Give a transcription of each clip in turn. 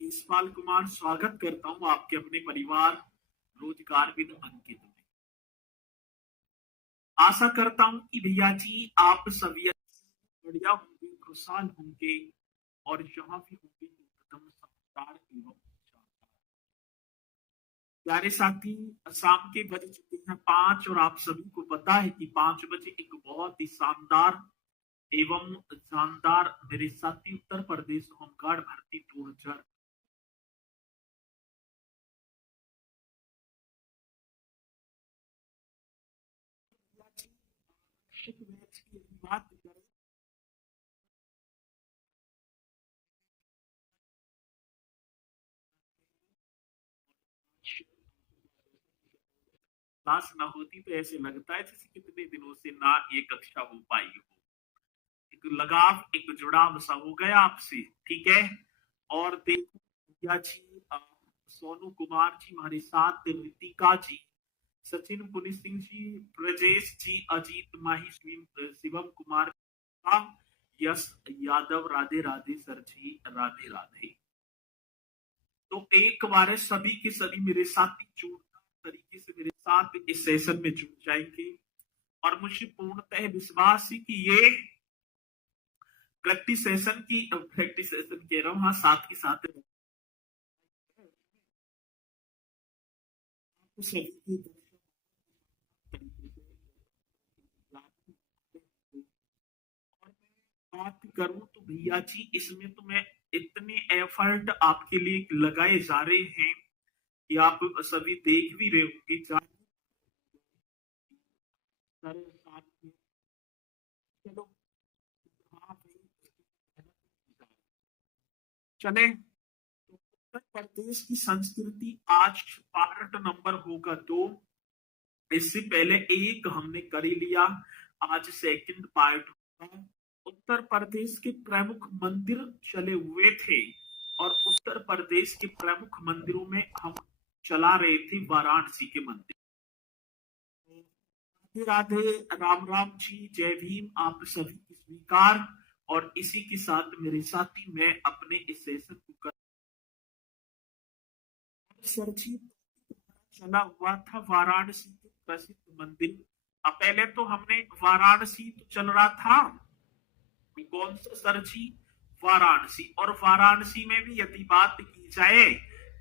केशपाल कुमार स्वागत करता हूं आपके अपने परिवार रोजगार विद अंकित में। आशा करता हूं कि भैया जी आप सभी बढ़िया होंगे, खुशहाल होंगे और जहां भी होंगे तो एकदम शानदार एवं शानदार। प्यारे साथी, शाम के बज चुके हैं 5 और आप सभी को पता है कि 5 बजे एक बहुत ही शानदार एवं शानदार मेरे साथी उत्तर प्रदेश होमगार्ड भर्ती 2000 मैच की बात करें। क्लास ना होती तो ऐसे लगता है जैसे कितने दिनों से ना ये कक्षा हो पाई हो। एक लगाव, एक जुड़ाव सा हो गया आपसे। ठीक है। और देखो भैया जी, सोनू कुमार जी हमारे साथ, रितिका जी, सचिन पुनित सिंह जी, ब्रजेश जी, अजीत माही, शिवम कुमार, यश यादव, राधे राधे सर जी, राधे राधे। तो एक बार सभी के सभी मेरे साथी जोरदार तरीके से मेरे साथ इस सेशन में जुड़ जाएंगे और मुझे पूर्णतः विश्वास है कि ये प्रैक्टिस सेशन कह रहा हूँ, हाँ, साथ के साथ सभी की बात करूं तो भैया जी इसमें तो मैं इतने एफर्ट आपके लिए लगाए जा रहे हैं कि आप सभी देख भी रहे होंगे। साथ में चलो, हाँ भाई, चले तो उत्तर प्रदेश की संस्कृति आज पार्ट नंबर होगा 2। इससे पहले एक हमने कर ही लिया, आज सेकंड पार्ट होगा। उत्तर प्रदेश के प्रमुख मंदिर चले हुए थे और उत्तर प्रदेश के प्रमुख मंदिरों में हम चला रहे थे वाराणसी के मंदिर। राधे राधे, राम राम जी, जय भीम, आप सभी की स्वीकार। और इसी के साथ मेरे साथी मैं अपने इस सेशन को कर सरजी चला हुआ था वाराणसी के प्रसिद्ध मंदिर। अब पहले तो हमने वाराणसी तो चल रहा था, कौन सा सरजी, वाराणसी। और वाराणसी में भी यदि बात की जाए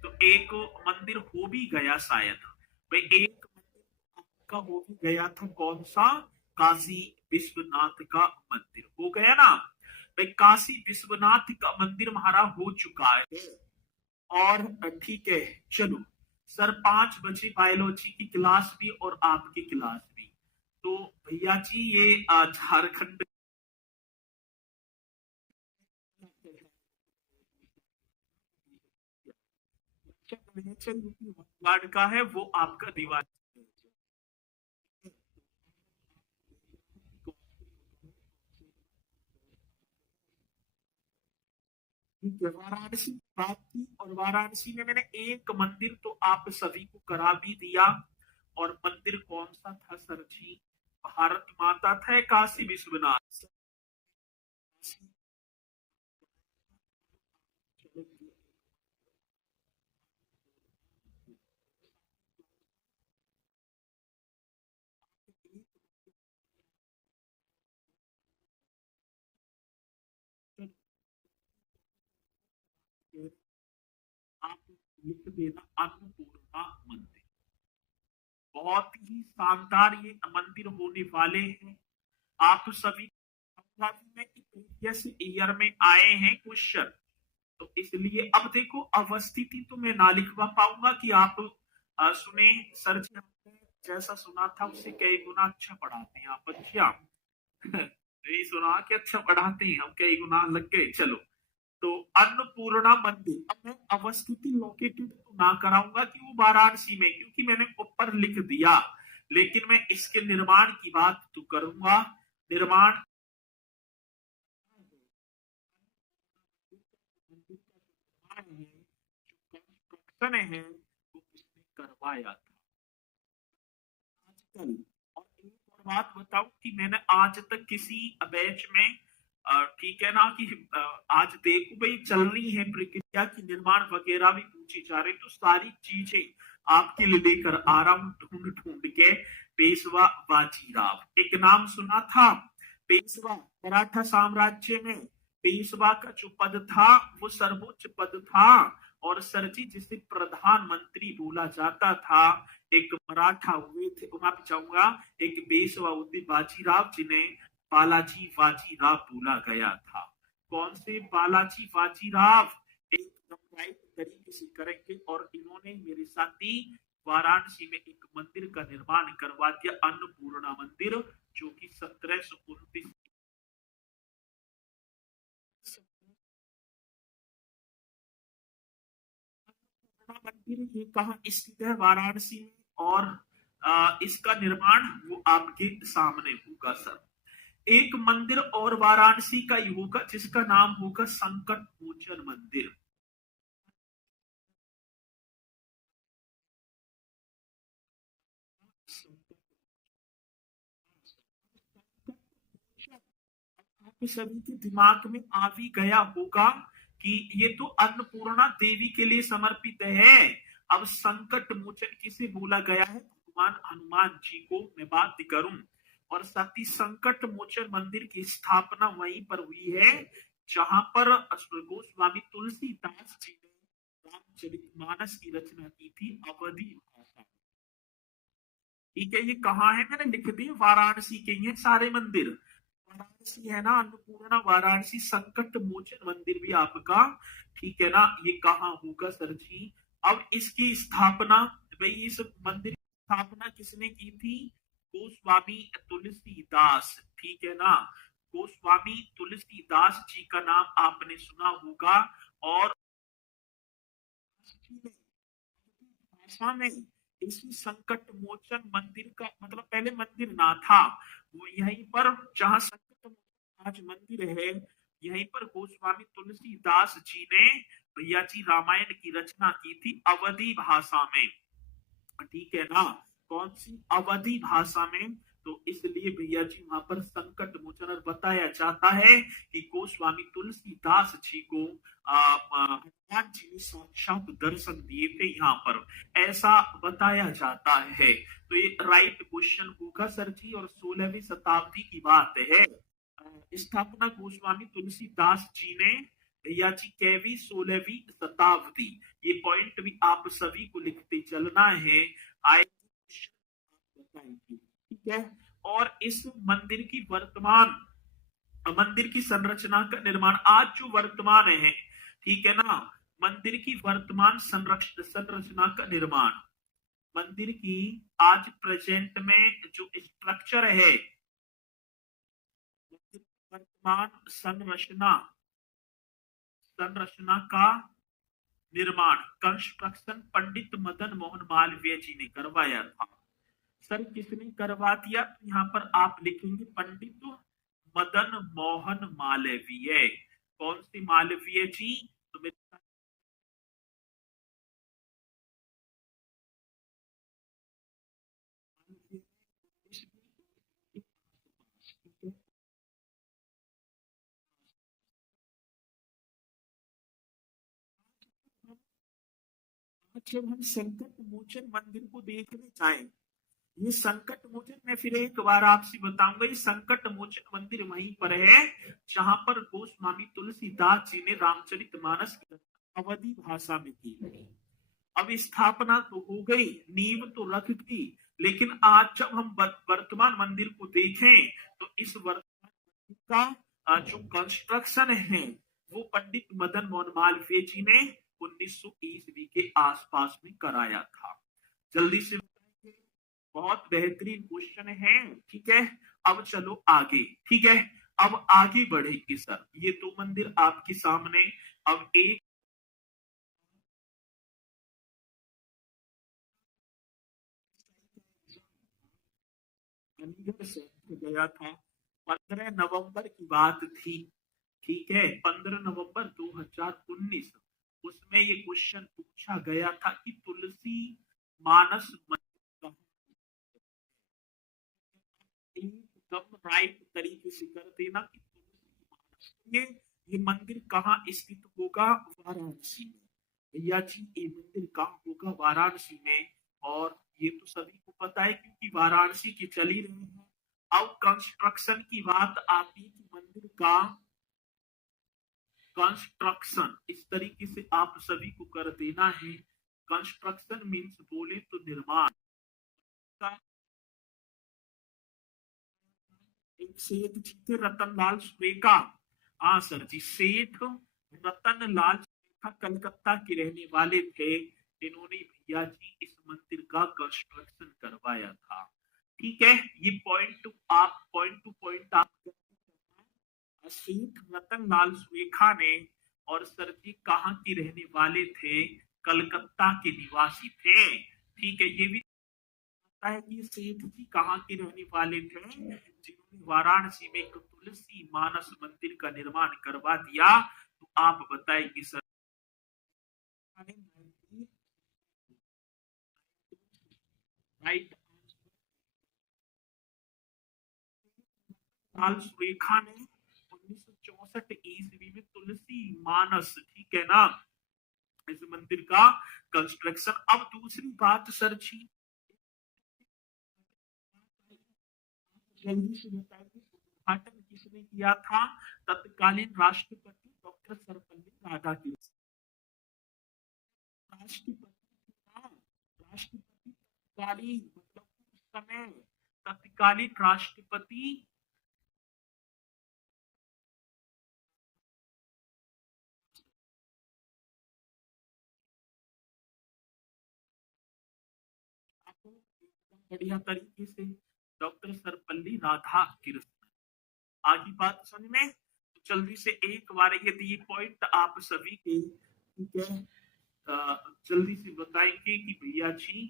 तो एक मंदिर हो भी गया शायद, भाई एक मंदिर का हो भी गया था, कौन सा, काशी विश्वनाथ का मंदिर हो गया ना भाई। काशी विश्वनाथ का मंदिर हमारा हो चुका है। और ठीक है, चलो सर 5 बजे बायोलॉजी की क्लास भी और आपकी क्लास भी। तो भैया जी ये झारखंड गार्ड का है, वो आपका दीवार। ठीक है, वाराणसी बात की और वाराणसी में मैंने एक मंदिर तो आप सभी को करा भी दिया। और मंदिर कौन सा था सर जी, भारत माता था, काशी विश्वनाथ। आप लिख देना अन्नपूर्णा मंदिर। बहुत ही शानदार ये मंदिर होने वाले हैं। आप सभी में प्रीवियस ईयर में आए हैं क्वेश्चन, तो इसलिए अब देखो अवस्थिति तो मैं ना लिखवा पाऊंगा कि आप सुने सर जी, हमने जैसा सुना था उससे कई गुना अच्छा पढ़ाते हैं आप। अच्छा यही सुना कि अच्छा पढ़ाते हैं हम, कई गुना लग गए। चलो, तो अन्नपूर्णा मंदिर, अब मैं अवस्थिति लोकेटेड तो ना कराऊंगा कि वो वाराणसी में, क्योंकि मैंने ऊपर लिख दिया, लेकिन मैं इसके निर्माण की बात तो करूंगा। निर्माण है वो किसने करवाया था आजकल। और एक और बात बताऊं कि मैंने आज तक किसी बैच में ठीक है ना कि आज देखो भाई चल रही है प्रक्रिया की निर्माण वगैरह भी पूछी जा रही, तो सारी चीजें आपके लिए लेकर आ रहा हूं ढूंढ ढूंढ के। पेशवा बाजीराव, एक नाम सुना था पेशवा, मराठा साम्राज्य में पेशवा का जो पद था वो सर्वोच्च पद था। और सर जी जिसे प्रधानमंत्री बोला जाता था, एक मराठा हुए थे, वहां पे जाऊंगा, एक पेशवा उद्दीन बाजीराव जिन्हें बालाजी बाजीराव बोला गया था। कौन से बालाजी बाजीराव? एकदम राइट तरीके से करेंगे। और इन्होंने मेरे साथी वाराणसी में एक मंदिर का निर्माण करवा दिया, अन्नपूर्णा मंदिर, जो कि 1729 मंदिर ये कहाँ स्थित है? वाराणसी में। और इसका निर्माण वो आपके सामने होगा सर। एक मंदिर और वाराणसी का ही होगा जिसका नाम होगा संकट मोचन मंदिर। आपके सभी के दिमाग में आ भी गया होगा कि ये तो अन्नपूर्णा देवी के लिए समर्पित है। अब संकट मोचन किसे बोला गया है? भगवान हनुमान जी को मैं बात करूं। और साथ ही संकट मोचन मंदिर की स्थापना वहीं पर हुई है जहां पर गोस्वामी तुलसीदास जी ने रामचरितमानस की रचना की थी अवधि भाषा। ठीक है, ये कहाँ है? मैंने लिख दी वाराणसी के ये सारे मंदिर। वाराणसी है ना अन्नपूर्णा, वाराणसी संकट मोचन मंदिर भी आपका, ठीक है ना, ये कहाँ होगा सर जी? अब इसकी स्थापना, भाई इस मंदिर की स्थापना किसने की थी? गोस्वामी तुलसीदास, ठीक है ना। गोस्वामी तुलसीदास जी का नाम आपने सुना होगा। और भाषा में इसी संकट मोचन मंदिर का मतलब पहले मंदिर ना था, वो यहीं पर जहां संकट मोचन आज मंदिर है, यहीं पर गोस्वामी तुलसीदास जी ने भैया जी रामायण की रचना की थी अवधि भाषा में। ठीक है ना, कौन सी? अवधि भाषा में। तो इसलिए भैया जी वहां पर संकट मोचन बताया जाता है कि गोस्वामी तुलसीदास जी को हनुमान जी ने साक्षात दर्शन दिए थे यहाँ पर, ऐसा बताया जाता है। तो ये राइट क्वेश्चन होगा सर जी। और 16वीं शताब्दी की बात है। स्थापना गोस्वामी तुलसीदास जी ने, भैया जी कैवी 16वीं शताब्दी। ये पॉइंट भी आप सभी को लिखते चलना है, आए बताएंगे, ठीक है। और इस मंदिर की वर्तमान, मंदिर की संरचना का निर्माण आज जो वर्तमान है, ठीक है ना, मंदिर की वर्तमान संरचना का निर्माण, मंदिर की आज प्रेजेंट में जो स्ट्रक्चर है, वर्तमान संरचना, संरचना का निर्माण, कंस्ट्रक्शन पंडित मदन मोहन मालवीय जी ने करवाया था। सर किसने करवा दिया? तो यहाँ पर आप लिखेंगे पंडित मदन मोहन मालवीय। कौन सी मालवीय जी? तो मेरे जब हम संकट मोचन मंदिर को देखने जाए, ये संकट मोचन, मैं फिर एक बार आपसे बताऊंगा, ये संकट मोचन मंदिर वहीं पर है जहां पर गोस्वामी तुलसीदास जी ने रामचरितमानस की रचना अवधि भाषा में की है। अब स्थापना तो हो गई, नींव तो रख दी, लेकिन आज जब हम वर्तमान मंदिर को देखें तो इस वर्तमान मंदिर का जो कंस्ट्रक्शन है वो पंडित मदन मोहन मालवीय जी ने 1900 ईस्वी के आसपास में कराया था। जल्दी से बताइए, बहुत बेहतरीन क्वेश्चन है, ठीक है। अब चलो आगे, ठीक है। अब आगे बढ़ेंगे सर, ये दो मंदिर आपके सामने। अब एक अलीगढ़ से गया था, 15 नवंबर की बात थी, ठीक है, 15 नवंबर 2019। उसमें ये क्वेश्चन पूछा गया था कि तुलसी मानस मंदिर एकदम राइट तरीके से कर देना कि तुलसी मानस ये ये मंदिर कहाँ स्थित होगा? वाराणसी में। भैया जी ये मंदिर कहाँ होगा? वाराणसी में। और ये तो सभी को पता है क्योंकि वाराणसी की चल ही रही है। अब कंस्ट्रक्शन की बात आती है कि मंदिर का कंस्ट्रक्शन इस तरीके से आप सभी को कर देना है। कंस्ट्रक्शन मीन्स बोले तो निर्माण का। एक सेठ जी थे रतनलाल सुरेखा। हाँ सर जी, सेठ रतनलाल सुरेखा कलकत्ता के रहने वाले थे। इन्होंने भैया जी इस मंदिर का कंस्ट्रक्शन करवाया था। ठीक है, ये पॉइंट टू पॉइंट आप सेठ रतनलाल सुरेखा ने। और सर जी कहाँ के रहने वाले थे? कलकत्ता के निवासी थे। ठीक है, ये भी पता है कि सेठ जी कहाँ के रहने वाले थे, जिन्होंने वाराणसी में एक तुलसी मानस मंदिर का निर्माण करवा दिया। तो आप बताएंगे सर। राइट। लाल सुरेखा ने 1964 ईस्वी में तुलसी मानस, ठीक है ना, इस मंदिर का कंस्ट्रक्शन। अब दूसरी बात सर जी, जल्दी से बताइए उद्घाटन किसने किया था? तत्कालीन राष्ट्रपति डॉक्टर सर्वपल्ली राधाकृष्णन। राष्ट्रपति था, राष्ट्रपति तत्कालीन मतलब उस समय तत्कालीन राष्ट्रपति। आपको एकदम बढ़िया तरीके से डॉक्टर सर्वपल्ली राधाकृष्णन। आगे बात समझ में? तो जल्दी से एक बार यदि ये पॉइंट आप सभी के, ठीक है, जल्दी से बताएंगे कि भैया जी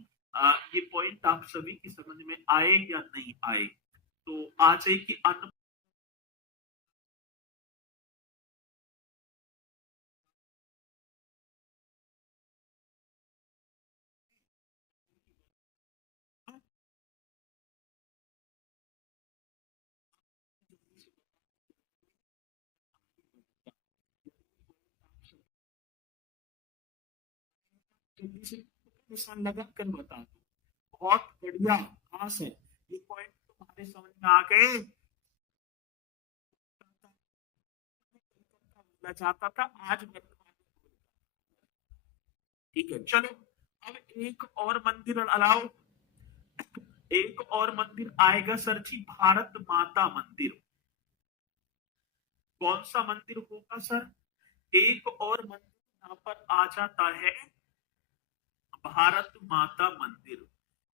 ये पॉइंट आप सभी की समझ में आए या नहीं आए। तो आ जाए कि अन्न। जल्दी से निशान लगा कर बता दो। बहुत बढ़िया। हाँ सर, ये पॉइंट तुम्हारे समझ में आ गए। बोला जाता था, आज वर्तमान में। ठीक है चलो। अब एक और मंदिर अलाओ। एक और मंदिर आएगा सर जी, भारत माता मंदिर। कौन सा मंदिर होगा सर? एक और मंदिर यहाँ पर आ जाता है, भारत माता मंदिर।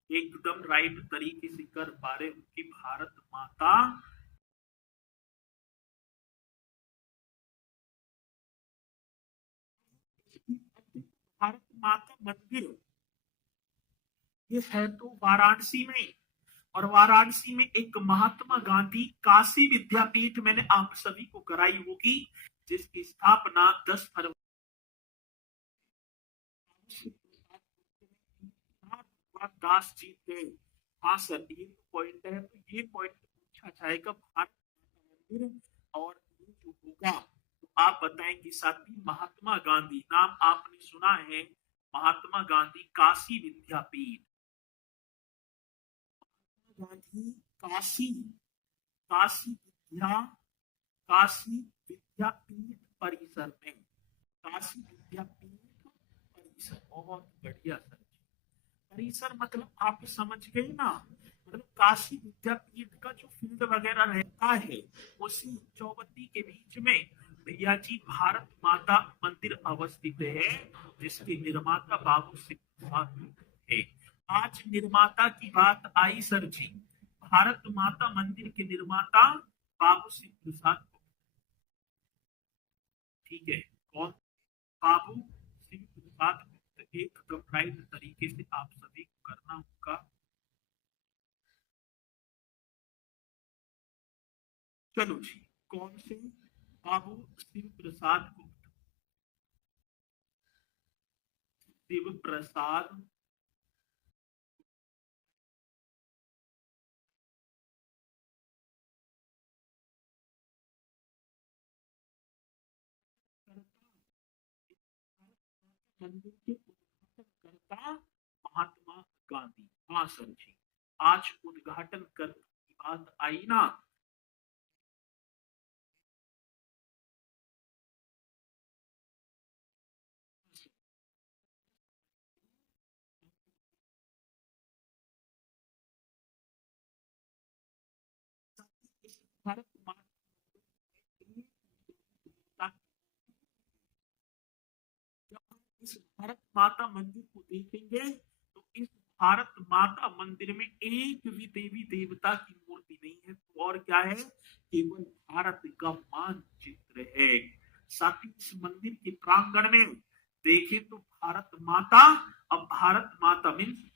एकदम राइट तरीके से कर पा रहे हो कि भारत माता। भारत माता मंदिर ये है तो वाराणसी में। और वाराणसी में एक महात्मा गांधी काशी विद्यापीठ मैंने आप सभी को कराई होगी, जिसकी स्थापना 10 फरवरी दास जी थे। हाँ सर, ये पॉइंट है, तो ये पॉइंट पूछा जाएगा भारत मंदिर। और ये जो होगा तो आप बताएंगे साथी, महात्मा गांधी नाम आपने सुना है? महात्मा गांधी काशी विद्यापीठ। गांधी काशी, काशी विद्या, काशी विद्यापीठ परिसर में। काशी विद्यापीठ परिसर, बहुत बढ़िया सर। परिसर मतलब आप समझ गए ना, मतलब काशी विद्यापीठ का जो फील्ड वगैरह रहता है उसी चौबत्ती के बीच में भैया जी भारत माता मंदिर अवस्थित है, जिसके निर्माता बाबू सिंह प्रसाद है। आज निर्माता की बात आई सर जी, भारत माता मंदिर के निर्माता बाबू सिंह प्रसाद। ठीक है, कौन? बाबू सिंह प्रसाद गुप्त। एकदम राइट तरीके से आप सभी को करना होगा। चलो जी, कौन से? बाबू शिव प्रसाद गुप्त। शिव प्रसाद मंदिर के उद्घाटनकर्ता महात्मा गांधी। हाँ सर जी, आज उद्घाटन कर की बात आई ना। इस भारत माता जब हम इस भारत माता मंदिर को देखेंगे तो इस भारत माता मंदिर में एक भी देवी देवता की मूर्ति नहीं है, तो और क्या है, केवल भारत का मानचित्र है। साथ ही इस मंदिर के प्रांगण में देखें तो भारत माता, अब भारत माता मीन्स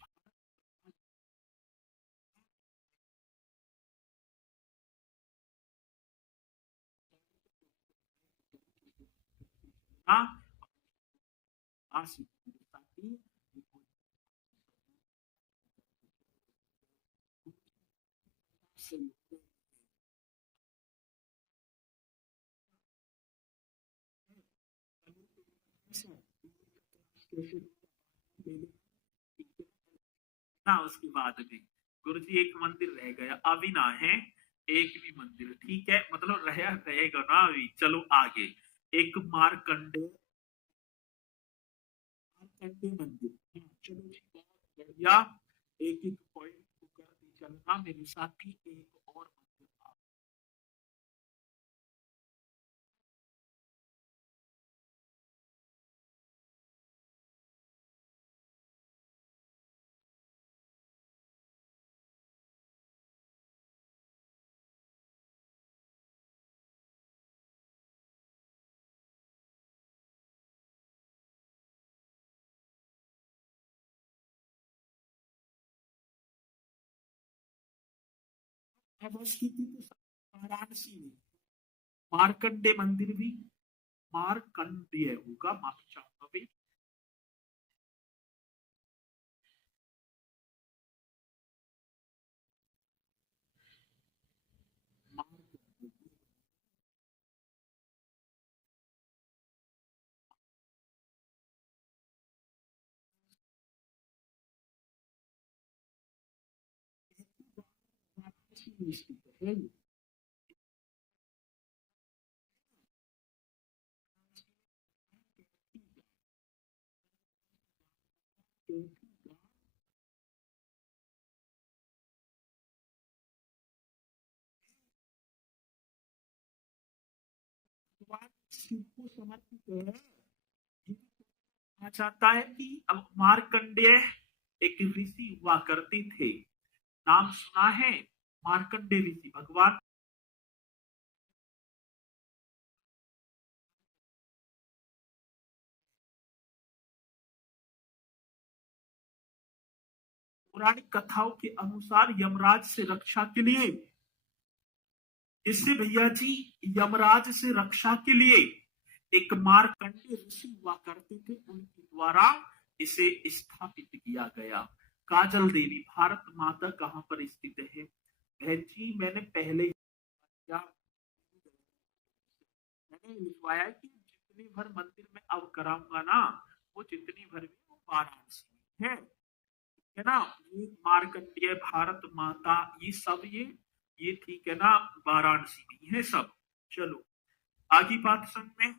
ना उसके बाद में गुरु जी एक मंदिर रह गया, अभी ना है एक भी मंदिर, ठीक है, मतलब रहेगा ना अभी। चलो आगे, एक मारकंडे मारकंडे मंदिर। चलो जी, बहुत बढ़िया, एक एक पॉइंट को करते चलना मेरे साथी। एक और मंदिर अवस्थित तो वाराणसी में। मारकंडे मंदिर भी मारकंडेय होगा, माफी चाहूंगा भाई। वाराणसी में स्थित है ये। भगवान शिव को समर्पित है। ये कहा जाता है कि अब मार्कंडेय एक ऋषि हुआ करते थे, नाम सुना है मार्कंडेय ऋषि। भगवान पौराणिक कथाओं के अनुसार यमराज से रक्षा के लिए, इससे भैया जी यमराज से रक्षा के लिए एक मार्कंडेय ऋषि हुआ करते थे, उनके द्वारा इसे स्थापित किया गया। काजल देवी भारत माता कहां पर स्थित है? बहन जी मैंने पहले क्या मैंने लिखवाया कि जितनी भर मंदिर में अब कराऊंगा ना, वो जितनी भर भी वो वाराणसी में है ना। ये मार्कंडेय भारत माता ये सब ये ठीक है ना, वाराणसी में है सब। चलो आगे बात सुन में।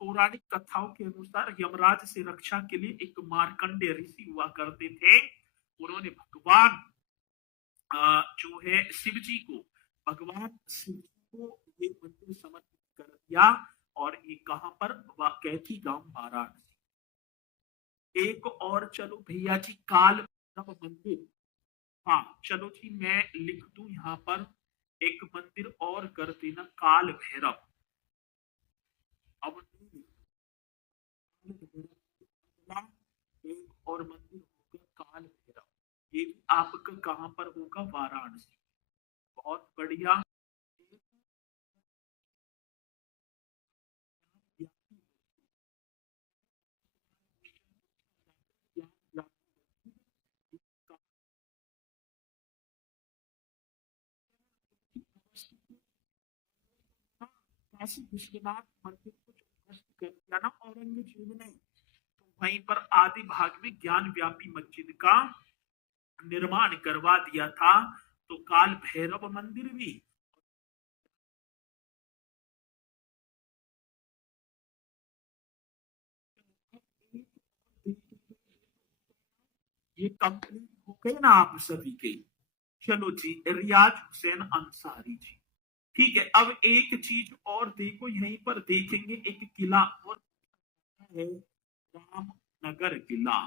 पौराणिक कथाओं के अनुसार यमराज से रक्षा के लिए एक मार्कंडेय ऋषि हुआ करते थे। उन्होंने भगवान जो है शिव जी को, भगवान शिव जी को ये मंदिर समर्पित कर दिया। और ये कहां पर? कैथी गांव वाराणसी। एक और चलो भैया जी, काल भैरव मंदिर। हाँ चलो जी, मैं लिख दूं यहाँ पर एक मंदिर और कर देना, काल भैरव। अब एक और मंदिर होगा काल भैरव, ये भी आपका कहां पर होगा? वाराणसी। बहुत बढ़िया। काशी विश्वनाथ मंदिर को जो ध्वस्त कर दिया ना औरंगजेब ने, तो वहीं पर आधे भाग में ज्ञान व्यापी मस्जिद का निर्माण करवा दिया था। तो काल भैरव मंदिर भी ये कंप्लीट हो गए ना आप सभी के। चलो जी, रियाज हुसैन अंसारी जी। ठीक है, अब एक चीज और देखो, यहीं पर देखेंगे एक किला और है, रामनगर किला।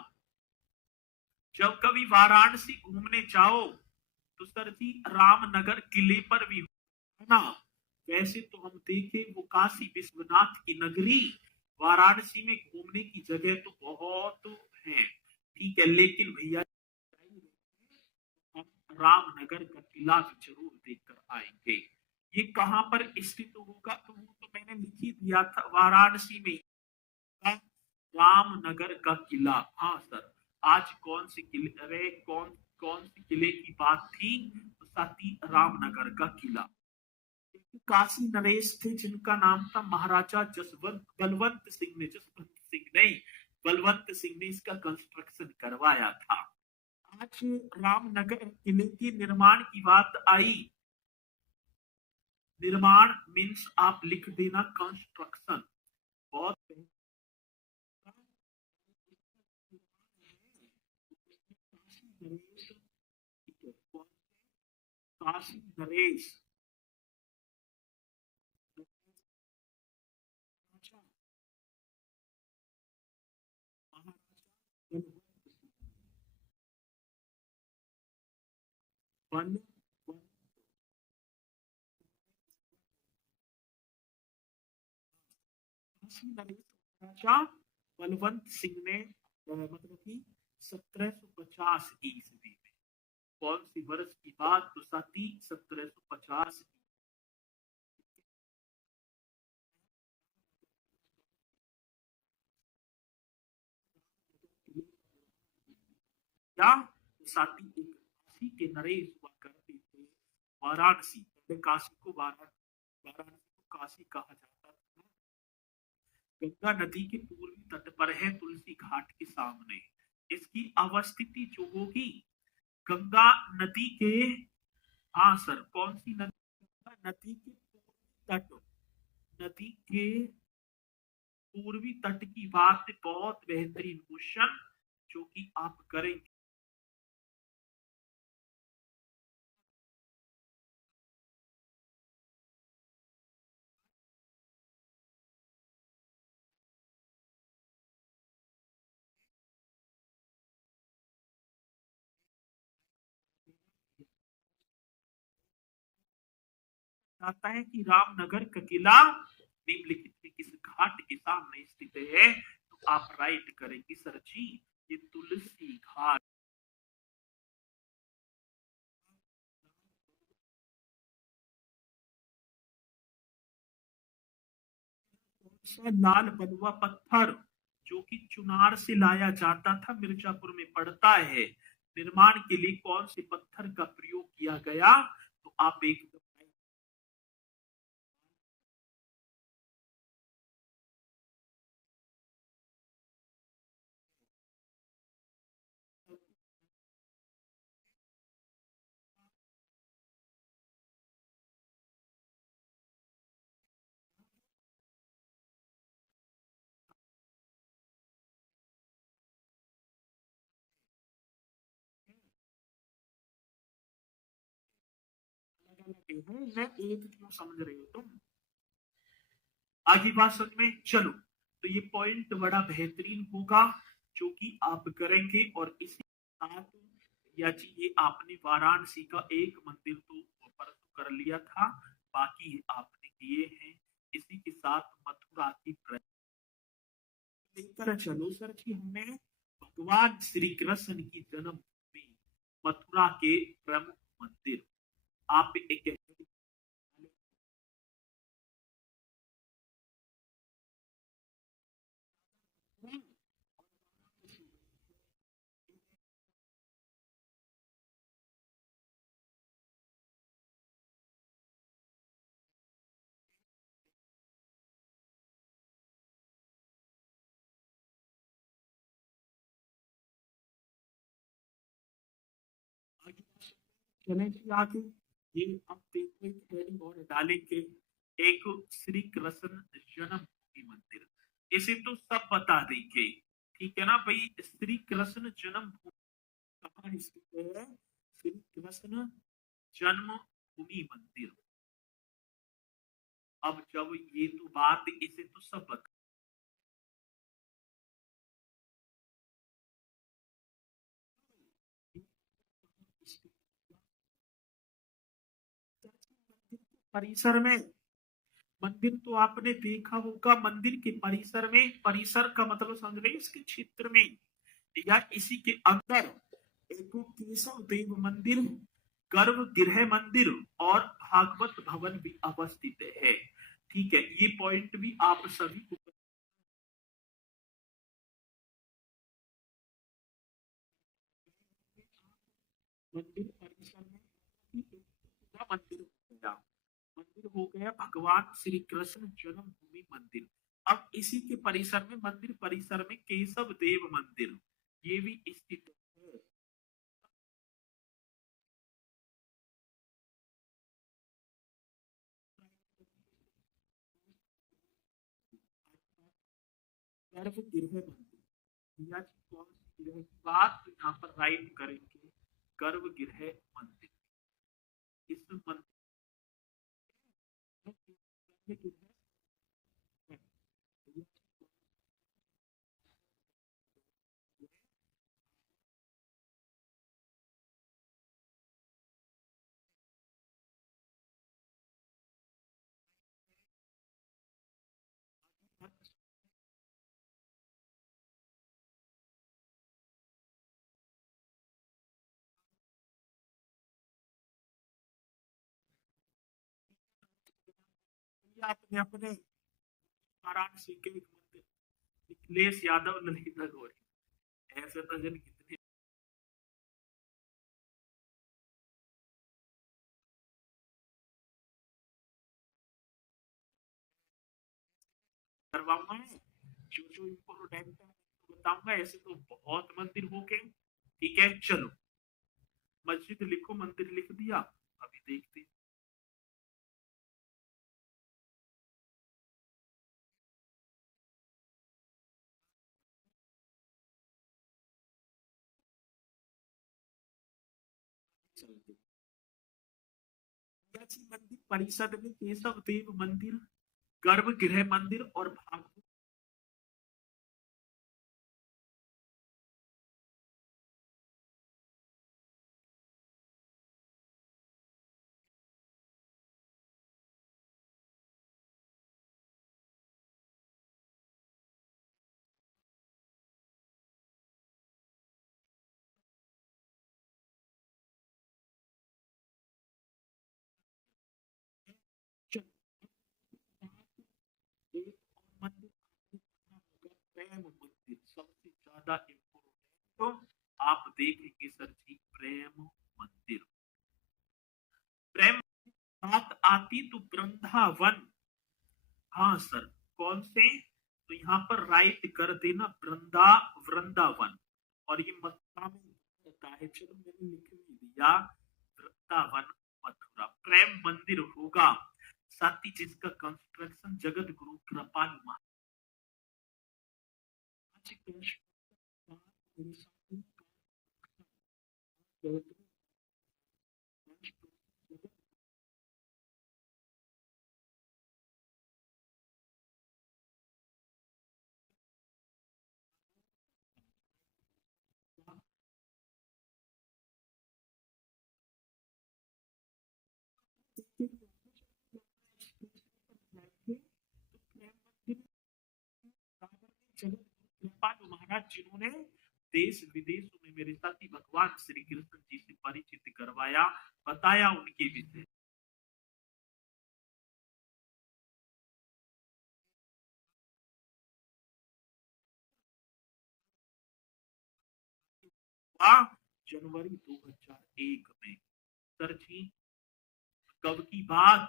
जब कभी वाराणसी घूमने जाओ तो सर जी रामनगर किले पर भी है ना। वैसे तो हम देखें वो काशी विश्वनाथ की नगरी, वाराणसी में घूमने की जगह तो बहुत है, ठीक है, लेकिन भैया हम रामनगर का किला भी जरूर देखकर आएंगे। ये कहां पर स्थित होगा, तो वो तो मैंने लिख ही दिया था, वाराणसी में रामनगर का किला। हाँ सर, आज कौन सी किले, अरे कौन कौन सी किले की बात थी, तो साथी रामनगर का किला। काशी नरेश थे जिनका नाम था महाराजा जसवंत बलवंत सिंह ने, जसवंत सिंह नहीं, बलवंत सिंह ने इसका कंस्ट्रक्शन करवाया था। आज रामनगर किले के निर्माण की बात आई, निर्माण मीन्स आप लिख देना कंस्ट्रक्शन, बहुत काशी नरेश वन काशी नरेश राजा बलवंत सिंह ने मतलब कि 1750 ईस्वी में, कौन सी वर्ष की बात, तो साथी 1750 या साथी एक काशी के नरेश हुआ करते थे। वाराणसी, पहले काशी को वाराणसी को काशी कहा जाता था। गंगा नदी के पूर्वी तट पर है, तुलसी घाट के सामने इसकी अवस्थिति जो होगी। गंगा नदी के, हाँ सर, कौन सी नदी, नदी के पूर्वी तट, नदी के पूर्वी तट की बात, बहुत बेहतरीन क्वेश्चन जो कि आप करेंगे। कहता है कि रामनगर का किला निम्नलिखित में किस घाट के सामने स्थित है, तो आप राइट करेंगे सर जी, ये तुलसी घाट। लाल बलुआ पत्थर जो कि चुनार से लाया जाता था, मिर्जापुर में पड़ता है, निर्माण के लिए कौन से पत्थर का प्रयोग किया गया, तो आप एक मैं एक क्यों समझ रहे हो तुम, आगे बात समझ में चलो। तो ये पॉइंट बड़ा बेहतरीन होगा जो कि आप करेंगे, और इसी साथ या जी ये आपने वाराणसी का एक मंदिर तो पर कर लिया था, बाकी आपने किए हैं। इसी के साथ मथुरा की लेकर चलो सर जी हमें भगवान श्री कृष्ण की जन्मभूमि मथुरा के प्रमुख मंदिर। आप एक चले जी आगे। ये अब देखो एक हेडिंग और डालेंगे, एक श्री कृष्ण जन्मभूमि मंदिर। इसे तो सब बता देंगे, ठीक है ना भाई। श्री कृष्ण जन्मभूमि कहाँ स्थित है? श्री कृष्ण जन्मभूमि मंदिर। अब जब ये तो बात, इसे तो सब बता। परिसर में, मंदिर तो आपने देखा होगा, मंदिर के परिसर में, परिसर का मतलब समझ रहे हैं, इसके क्षेत्र में या इसी के अंदर एक केशव देव मंदिर, गर्भगृह मंदिर और भागवत भवन भी अवस्थित है। ठीक है, ये पॉइंट भी आप सभी को मंदिर परिसर में पूरा मंदिर हो गया, मंदिर हो गया भगवान श्री कृष्ण जन्मभूमि मंदिर। अब इसी के परिसर में, मंदिर परिसर में केशव देव मंदिर ये भी स्थित है। गर्भगृह मंदिर, या कौन सी गृह की बात, तो यहाँ पर राइट करेंगे गर्भगृह मंदिर। इस मंदिर में आपने अपने वाराणसी के एक मंदिर, अखिलेश यादव ललिता गौरी, ऐसे तो जन कितने करवाऊंगा मैं, जो जो इम्पोर्टेंट है तो बताऊंगा। ऐसे तो बहुत मंदिर हो गए, ठीक है। चलो, मस्जिद लिखो, मंदिर लिख दिया, अभी देखते हैं। चलते, मंदिर परिषद में केशव देव मंदिर, गर्भगृह मंदिर और भागवत। एक और मंदिर प्रेम मंदिर, सबसे ज्यादा इम्पोर्टेंट तो आप देखेंगे सर जी, प्रेम मंदिर। प्रेम बात आती तो वृंदावन। हाँ सर, कौन से? तो यहाँ पर राइट कर देना वृंदावन। और ये मथुरा में होता है, चलो मैंने लिख भी दिया, वृंदावन मथुरा प्रेम मंदिर होगा। साथ ही जिसका कंस्ट्रक्शन जगत गुरु कृपाल महाराज जिन्होंने देश विदेशों में मेरे साथी भगवान श्री कृष्ण जी से परिचित करवाया, बताया उनके विषय। वाह, जनवरी 2001 में। सर जी, कब की बात?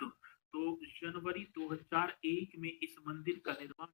तो जनवरी 2001 में इस मंदिर का निर्माण।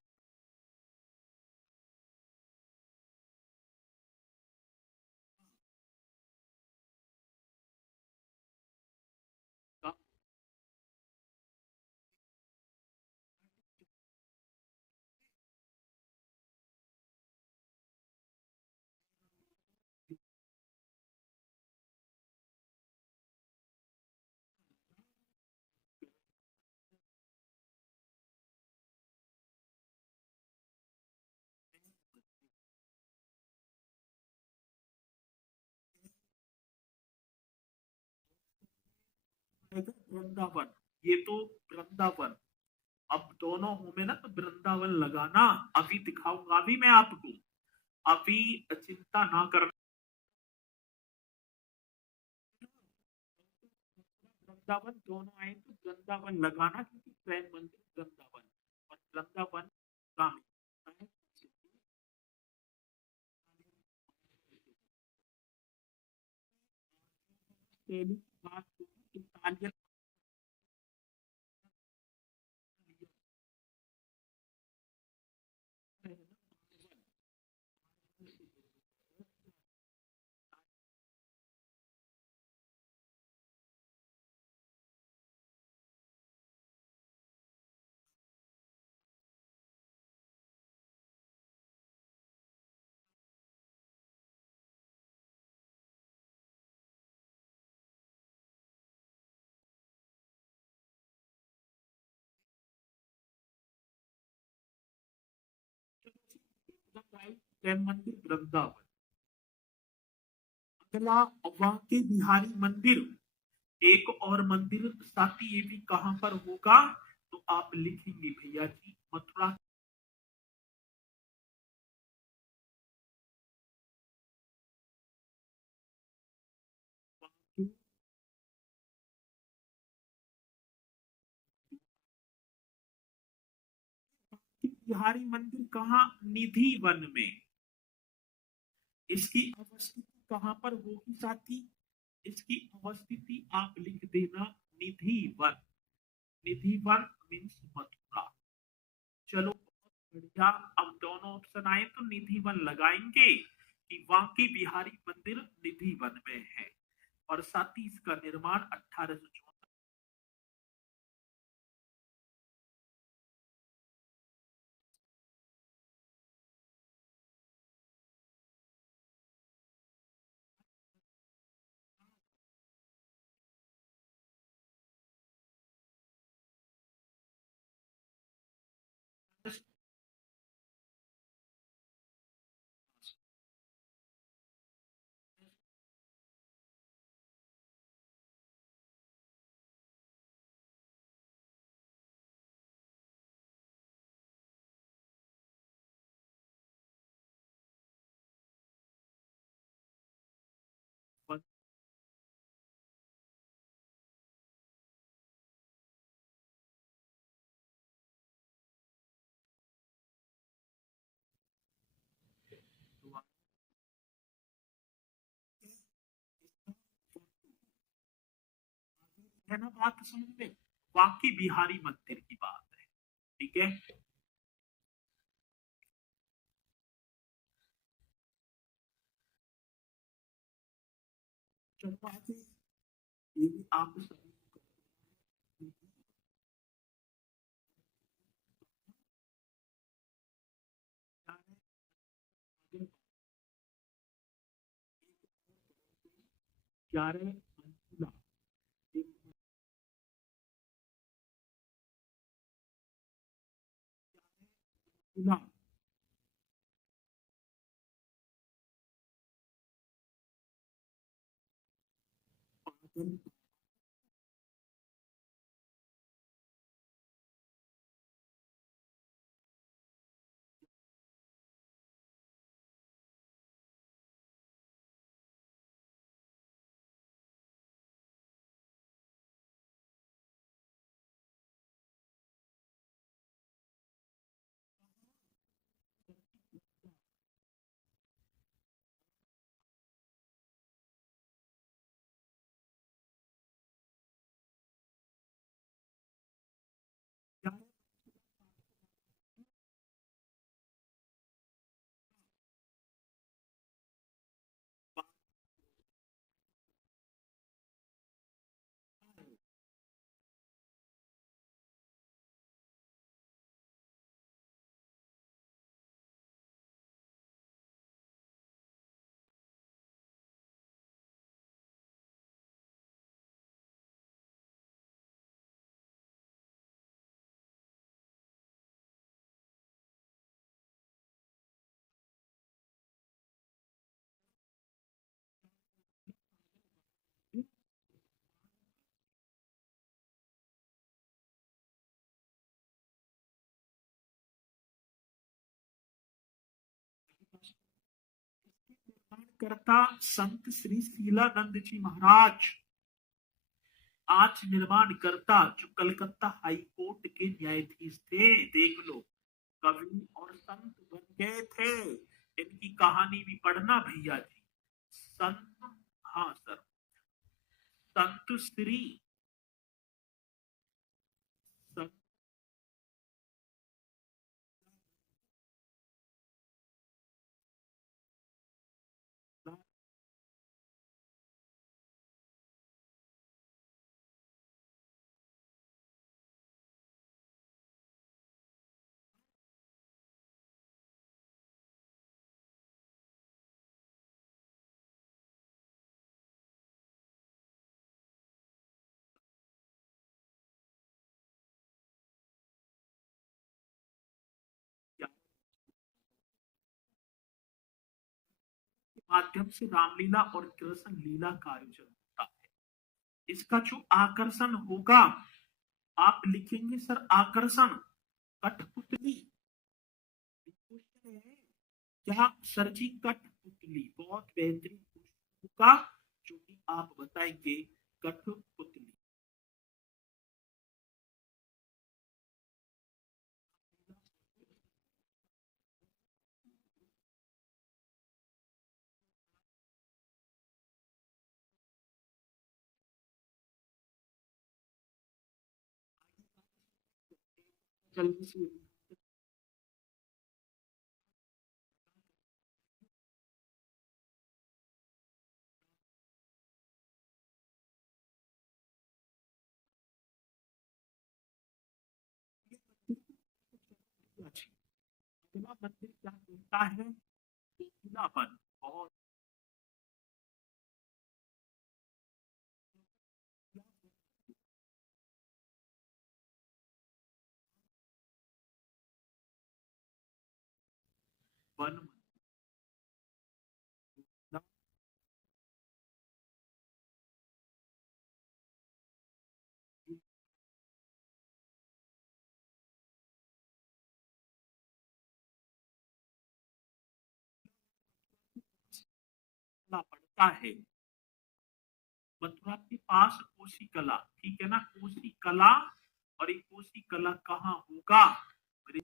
वृंदावन, ये तो वृंदावन। अब दोनों हो में ना तो वृंदावन लगाना। अभी दिखाऊंगा भी मैं आपको, अभी चिंता ना करना। वृंदावन दोनों आए तो वृंदावन लगाना, क्योंकि प्रेम मंदिर वृंदावन और वृंदावन का पहली बात तो इटालियन प्रेम मंदिर वृंदावन। अगला वाके बिहारी मंदिर, एक और मंदिर साथी, ये भी कहां पर होगा तो आप लिखेंगे भैया जी, मथुरा। बिहारी मंदिर कहाँ? निधि वन में। इसकी अवस्थिति कहां पर होगी साथी? इसकी अवस्थिति आप लिख देना निधि वन। निधि वन मीन्स मथुरा। चलो बहुत बढ़िया। अब दोनों ऑप्शन आए तो निधि वन लगाएंगे कि वाकई बिहारी मंदिर निधि वन में है। और साथ ही इसका निर्माण 1864। है ना बात समझ में? वाकई बिहारी मंदिर की बात है। ठीक है। चलो आगे, ये भी आप सभी ग्यारह अनुला, अनुला पागल करता संत श्री शीलानंद जी महाराज आज निर्माण करता जो कलकत्ता हाई कोर्ट के न्यायाधीश थे। देख लो, कवि और संत बन गए थे। इनकी कहानी भी पढ़ना भैया जी। संत, हाँ सर, संत श्री संत के माध्यम से रामलीला और कृष्ण लीला का आयोजन होता है। इसका जो आकर्षण होगा, आप लिखेंगे सर आकर्षण कठपुतली। क्या सर जी? कठपुतली बहुत बेहतरीन होगा, जो कि आप बताएंगे कठपुतली। जल्दी से अगला मंदिर क्या कहता है? कोकिलावन। बहुत वन पड़ता है मथुरा के पास कोसी कला। ठीक है ना, कोसी कला। और ये कोसी कला कहाँ होगा? मेरे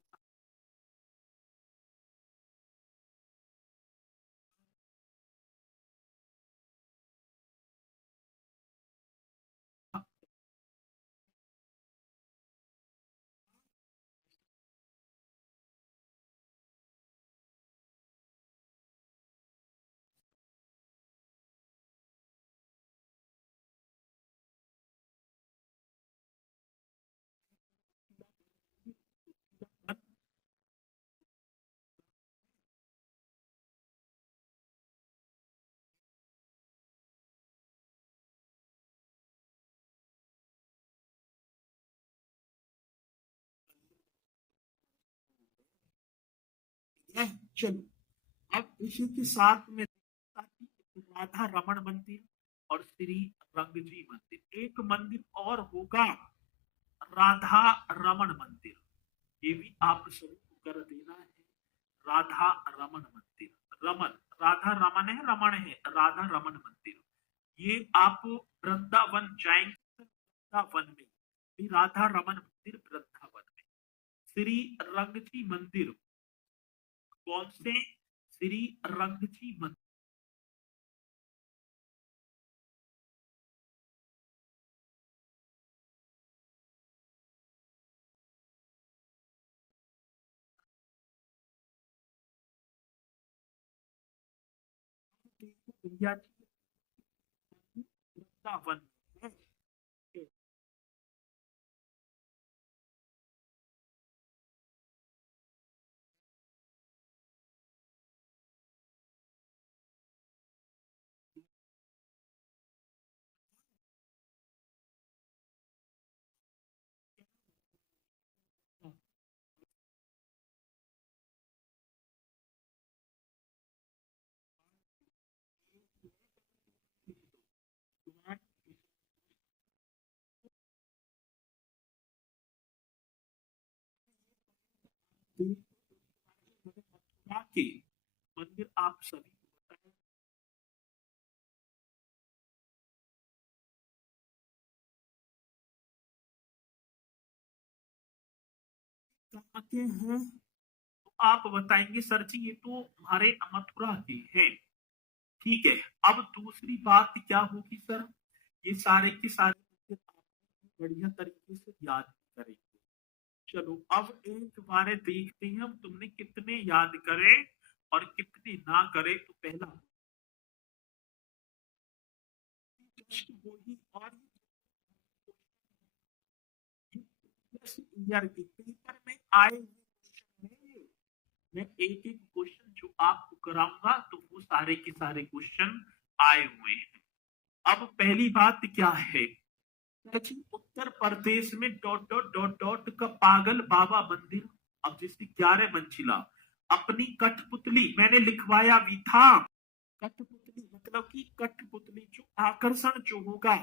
चलो, अब इसी के साथ में राधा रमन मंदिर और श्री रंगजी मंदिर। एक मंदिर और होगा, राधा रमन मंदिर। ये भी आप सभी को कर देना है। राधा रमन मंदिर, रमन, राधा रमन है, रमन है, राधा रमन मंदिर। ये आप वृंदावन जाएंगे, वृंदावन में राधा रमन मंदिर, वृंदावन में। श्री रंगजी मंदिर, कौन से? श्री रंगजी मंदिर। भैया जी, वृंदावन में है। मथुरा के मंदिर आप सभी को बताएं। कहाँ के हैं? तो आप बताएंगे सर जी ये तो हमारे मथुरा के हैं। ठीक है, अब दूसरी बात क्या होगी सर, ये सारे के सारे आप बढ़िया तरीके से याद करेंगे। चलो अब एक बार देखते हैं हम तुमने कितने याद करे और कितने ना करे। तो पहला जस्ट वही, और ईयर के पेपर में आए हुए क्वेश्चन में मैं एक एक क्वेश्चन जो आपको कराऊंगा तो वो सारे के सारे क्वेश्चन आए हुए हैं। अब पहली बात क्या है, दक्षिण उत्तर प्रदेश में डॉट डॉट डॉट डॉट का पागल बाबा मंदिर, अब जिसकी 11 मंजिला अपनी कठपुतली मैंने लिखवाया भी था। कठपुतली मतलब कि कठपुतली जो आकर्षण जो होगा,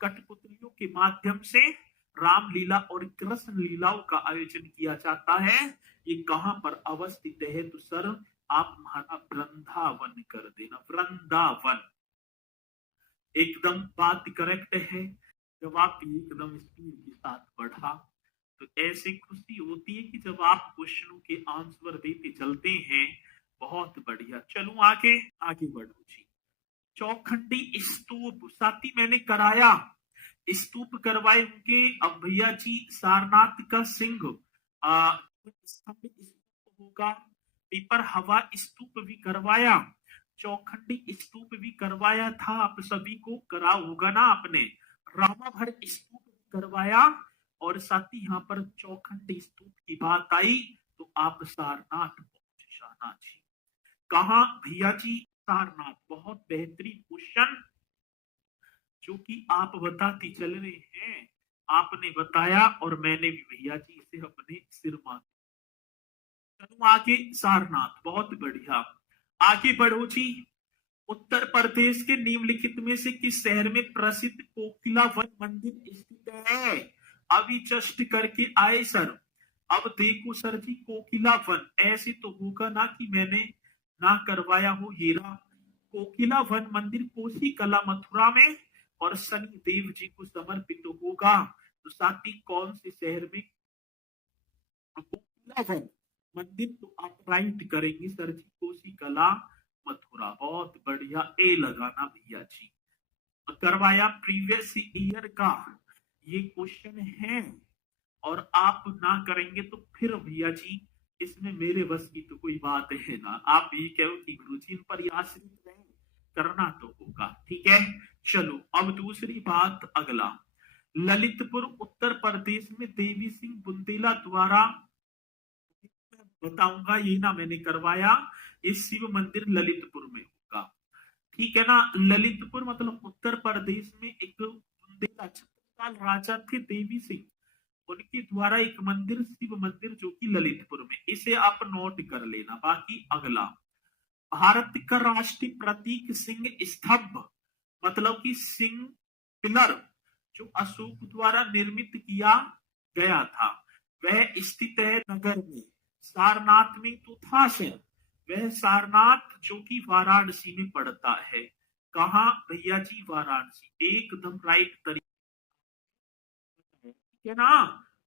कठपुतलियों के माध्यम से रामलीला और कृष्ण लीलाओं का आयोजन किया जाता है। ये कहां पर अवस्थित है तो सर आप हमारा वृंदावन कर देना, वृंदावन। एकदम बात करेक्ट है। जब आप एकदम स्पीड के साथ बढ़ा तो ऐसी खुशी होती है कि जब आप क्वेश्चनों के आंसर देते चलते हैं। बहुत बढ़िया, चलो आगे आगे बढ़ो जी। चौखंडी स्तूप साथी मैंने कराया, स्तूप करवाए उनके। अब भैया जी सारनाथ का सिंह स्तंभ स्तूप होगा। पेपर हवा स्तूप भी करवाया, चौखंडी स्तूप भी करवाया था, आप सभी को करा होगा ना आपने। रामाभर स्तूप भी करवाया, और साथ ही यहाँ पर चौखंडी स्तूप की बात आई तो आप सारनाथ पहुंचे शाना जी। कहा भैया जी सारनाथ, बहुत बेहतरीन क्वेश्चन जो कि आप बताते चल रहे हैं। आपने बताया और मैंने भी भैया जी इसे अपने सिर माथे। चलो आगे सारनाथ, बहुत बढ़िया, आगे बढ़ो जी। उत्तर प्रदेश के निम्नलिखित में से किस शहर में प्रसिद्ध कोकिला वन मंदिर स्थित है? अभी जस्ट करके आए सर। अब देखो सर जी कोकिला वन ऐसे तो होगा ना कि मैंने ना करवाया हो हीरा। कोकिला वन मंदिर कोसी कला मथुरा में और शनि देव जी को समर्पित होगा। तो साथ ही कौन से शहर में कोकिला वन मंदिर, तो आप राइट करेंगे सर जी कोसी कला मथुरा। बहुत बढ़िया, ए लगाना भैया जी। करवाया प्रीवियस ईयर का ये क्वेश्चन है, और आप ना करेंगे तो फिर भैया जी इसमें मेरे बस की तो कोई बात है ना। आप ये कहो कि गुरु जी इन पर आश्रित रहे, करना तो होगा। ठीक है, चलो अब दूसरी बात अगला। ललितपुर उत्तर प्रदेश में देवी सिंह बुंदेला द्वारा, बताऊंगा ये ना मैंने करवाया, ये शिव मंदिर ललितपुर में होगा। ठीक है ना, ललितपुर मतलब उत्तर प्रदेश में एक बुंदेला छत्रसाल राजा थे देवी सिंह, उनके द्वारा एक मंदिर शिव मंदिर जो कि ललितपुर में, इसे आप नोट कर लेना। बाकी अगला, भारत का राष्ट्रीय प्रतीक सिंह स्तंभ मतलब कि सिंह पिलर जो अशोक द्वारा निर्मित किया गया था वह स्थित है नगर में, सारनाथ में तो था सर। वह सारनाथ जो कि वाराणसी में पड़ता है। कहा भैया जी वाराणसी, एकदम राइट तरीके। ठीक है ना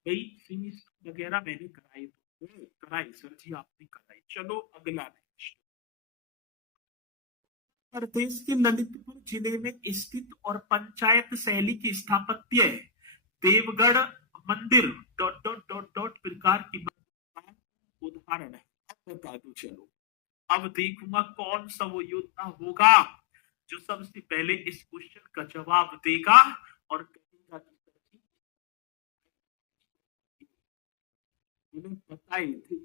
भाई, फीस वगैरह मैंने कराई तो कराई सर जी, आपने कराई। चलो अगला नेक्स्ट, प्रदेश के ललितपुर जिले में स्थित और पंचायत शैली की स्थापत्य देवगढ़ मंदिर डॉट डॉट डॉट डॉट प्रकार की उदाहरण है। अब बता दो चलो, अब देखूंगा कौन सा वो योद्धा होगा जो सबसे पहले इस क्वेश्चन का जवाब देगा और कहेगा कि उन्हें पता ही थी।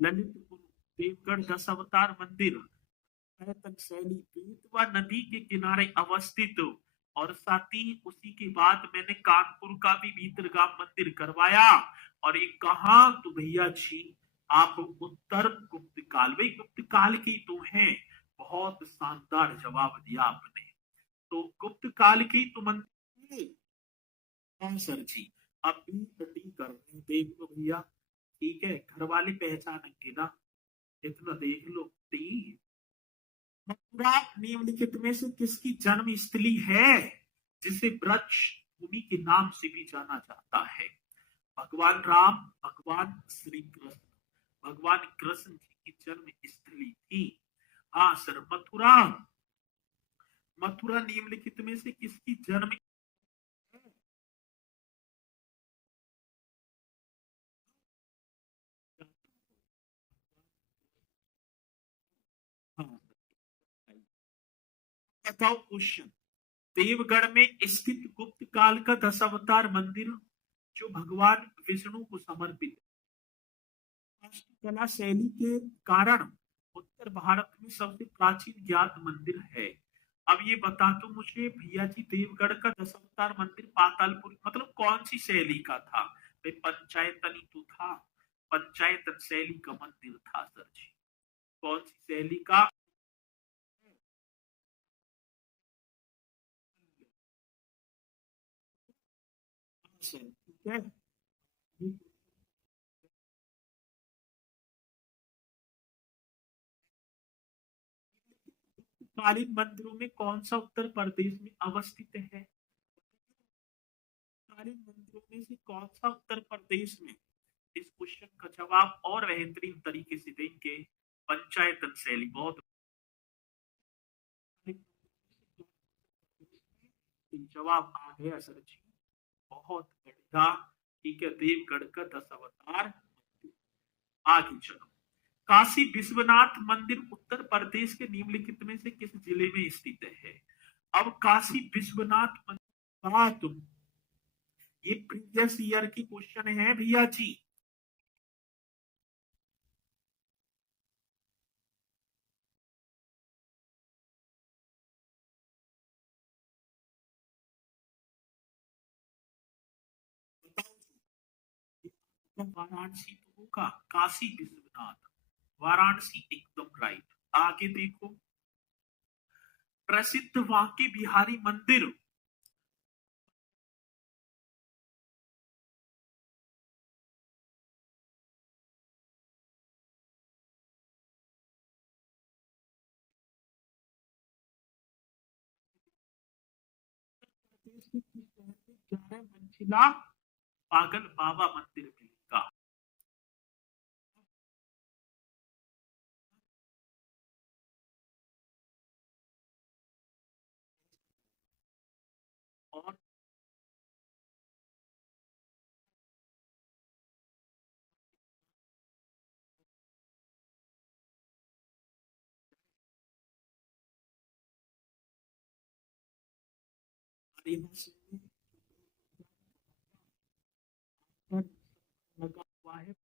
ललितपुर देवगढ़ दशावतार मंदिर पर्यटन शैली बेतवा नदी के किनारे अवस्थित, और साथ ही उसी के बाद मैंने कानपुर का भी भीतरगाम मंदिर करवाया। और ये कहा तो भैया जी आप उत्तर गुप्त काल, भाई गुप्त काल की तो है। बहुत शानदार जवाब दिया आपने, तो गुप्त काल की तो मंदिर। हाँ सर जी, अब बी डी कर रहे हैं, देख लो भैया। ठीक है, घर वाले पहचानेंगे ना, इतना देख लो। डी मथुरा निम्नलिखित में से किसकी जन्म स्थली है जिसे ब्रज भूमि के नाम से भी जाना जाता है? भगवान राम, भगवान श्री कृष्ण, भगवान कृष्ण जी की जन्म स्थली थी। हाँ सर, मथुरा। मथुरा निम्नलिखित में से किसकी जन्म? हाँ, बताओ क्वेश्चन। देवगढ़ में स्थित गुप्त काल का दशावतार मंदिर जो भगवान विष्णु को समर्पित वास्तुकला शैली के कारण उत्तर भारत में सबसे प्राचीन ज्ञात मंदिर है। अब ये बता दो मुझे भैया जी, देवगढ़ का दशावतार मंदिर पातालपुर मतलब कौन सी शैली का था? भाई पंचायतनी तो था, पंचायतन शैली का मंदिर था सर जी। कौन सी शैली का? ठीक है। कालीन मंदिरों में कौन सा उत्तर प्रदेश में अवस्थित है? कालीन मंदिरों में से कौन सा उत्तर प्रदेश में? इस क्वेश्चन का जवाब और बेहतरीन तरीके से देंगे। पंचायतन शैली बहुत। जवाब आ गया सर जी, बहुत बढ़िया। ठीक है, देवगढ़ का 10 अवतार। आगे चलो। काशी विश्वनाथ मंदिर उत्तर प्रदेश के निम्नलिखित में से किस जिले में स्थित है? अब काशी विश्वनाथ मंदिर का तुम, ये प्रीवियस ईयर की क्वेश्चन है भैया जी। तो वाराणसी तो होगा, काशी विश्वनाथ, वाराणसी एकदम राइट। आगे देखो। प्रसिद्ध वांके बिहारी मंदिर प्रदेश के किस शहर में 11 मंजिला पागल बाबा मंदिर मिलेगा? और लगा हुआ है।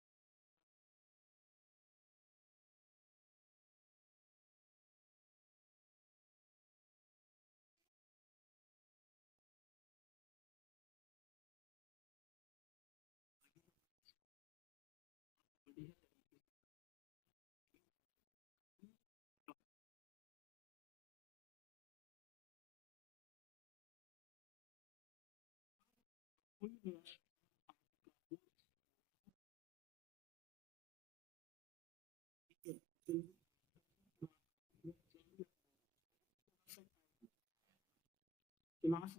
क्लास